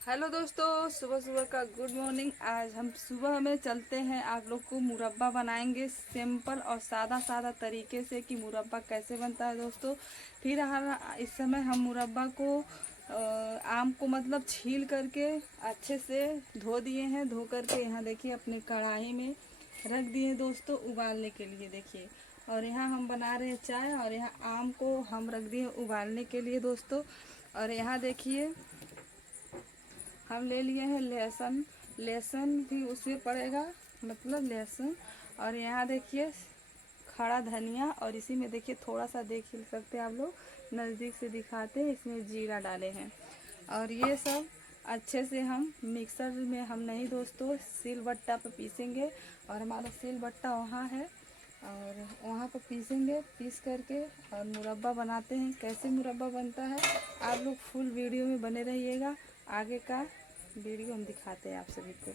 Hello दोस्तों, सुबह सुबह का गुड मॉर्निंग। आज हम सुबह में चलते हैं, आप लोग को मुरब्बा बनाएंगे सिंपल और सादा सादा तरीके से कि मुरब्बा कैसे बनता है दोस्तों। फिर इस समय हम मुरब्बा को आम को मतलब छील करके अच्छे से धो दिए हैं। धो करके यहाँ देखिए अपने कढ़ाई में रख दिए दोस्तों उबालने के लिए। देखिए, और यहाँ हम बना रहे हैं चाय, और यहाँ आम को हम रख दिए उबालने के लिए दोस्तों। और यहाँ देखिए हम ले लिए हैं लहसुन। लहसुन भी उसमें पड़ेगा, मतलब लहसुन। और यहाँ देखिए खड़ा धनिया, और इसी में देखिए थोड़ा सा देख ही सकते हैं आप लोग, नज़दीक से दिखाते हैं, इसमें जीरा डाले हैं। और ये सब अच्छे से हम मिक्सर में हम नहीं दोस्तों, सिलबट्टा पर पीसेंगे। और हमारा सिलबट्टा वहाँ है, और वहाँ पर पीसेंगे। पीस करके और मुरब्बा बनाते हैं। कैसे मुरब्बा बनता है आप लोग फुल वीडियो में बने रहिएगा। आगे का वीडियो हम दिखाते हैं आप सभी को।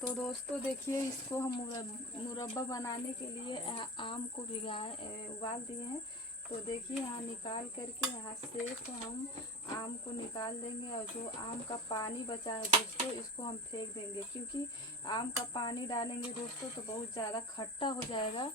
तो दोस्तों देखिए, इसको हम मुरब्बा बनाने के लिए आम को उबाल दिए हैं। तो देखिए यहाँ निकाल करके यहाँ से तो हम आम को निकाल देंगे। और जो आम का पानी बचा है दोस्तों, इसको हम फेंक देंगे, क्योंकि आम का पानी डालेंगे दोस्तों तो बहुत ज़्यादा खट्टा हो जाएगा।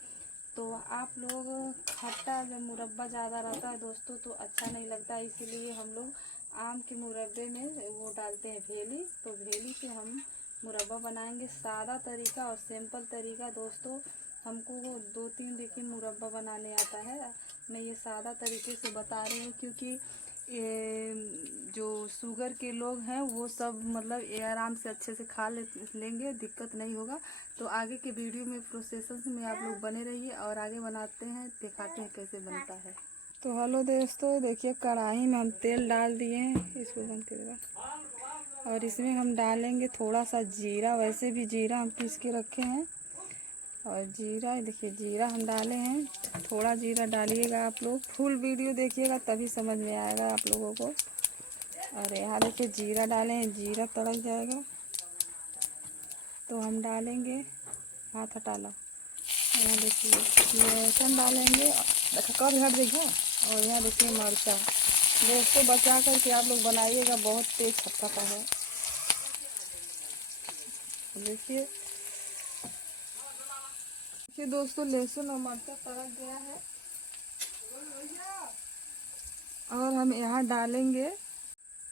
तो आप लोग खट्टा जब मुरब्बा ज़्यादा रहता है दोस्तों तो अच्छा नहीं लगता, इसीलिए हम लोग आम के मुरब्बे में वो डालते हैं भेली। तो भेली से हम मुरब्बा बनाएंगे, सादा तरीका और सिंपल तरीका दोस्तों। हमको वो 2-3 देखिए मुरब्बा बनाने आता है। मैं ये सादा तरीके से बता रही हूँ, क्योंकि ये जो शुगर के लोग हैं वो सब मतलब ये आराम से अच्छे से खा लेंगे, दिक्कत नहीं होगा। तो आगे के वीडियो में प्रोसेस में आप लोग बने रहिए, और आगे बनाते हैं, दिखाते हैं कैसे बनता है। तो हेलो दोस्तों, देखिए कढ़ाई में हम तेल डाल दिए हैं, इसको बंद करेगा। और इसमें हम डालेंगे थोड़ा सा जीरा। वैसे भी जीरा हम पीस के रखे हैं, और जीरा देखिए जीरा हम डाले हैं। थोड़ा जीरा डालिएगा आप लोग, फुल वीडियो देखिएगा तभी समझ में आएगा आप लोगों को। और यहाँ देखिए जीरा डाले हैं, जीरा तड़क जाएगा तो हम डालेंगे, हाथ हटा लो। यहाँ देखिए लहसुन डालेंगे, कब हट देगा। और यहाँ देखिए मिर्चा। दोस्तों बचा करके आप लोग बनाइएगा, बहुत तेज खटखटा है। देखिए दोस्तों लहसुन और मिर्चा तड़क गया है, और हम यहाँ डालेंगे।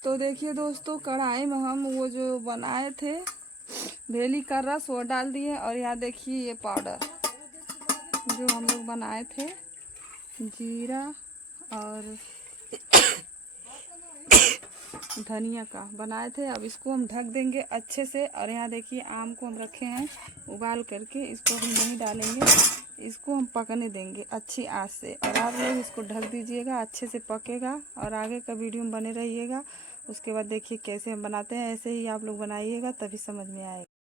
तो देखिए दोस्तों कढ़ाई में हम वो जो बनाए थे भेली का रस वो डाल दिए। और यहाँ देखिए ये पाउडर जो हम लोग बनाए थे, जीरा और धनिया का बनाए थे। अब इसको हम ढक देंगे अच्छे से। और यहाँ देखिए आम को हम रखे हैं उबाल करके, इसको हम नहीं डालेंगे, इसको हम पकने देंगे अच्छी आंच से। और आप लोग इसको ढक दीजिएगा, अच्छे से पकेगा। और आगे का वीडियो में बने रहिएगा। उसके बाद देखिए कैसे हम बनाते हैं, ऐसे ही आप लोग बनाइएगा तभी समझ में आएगा।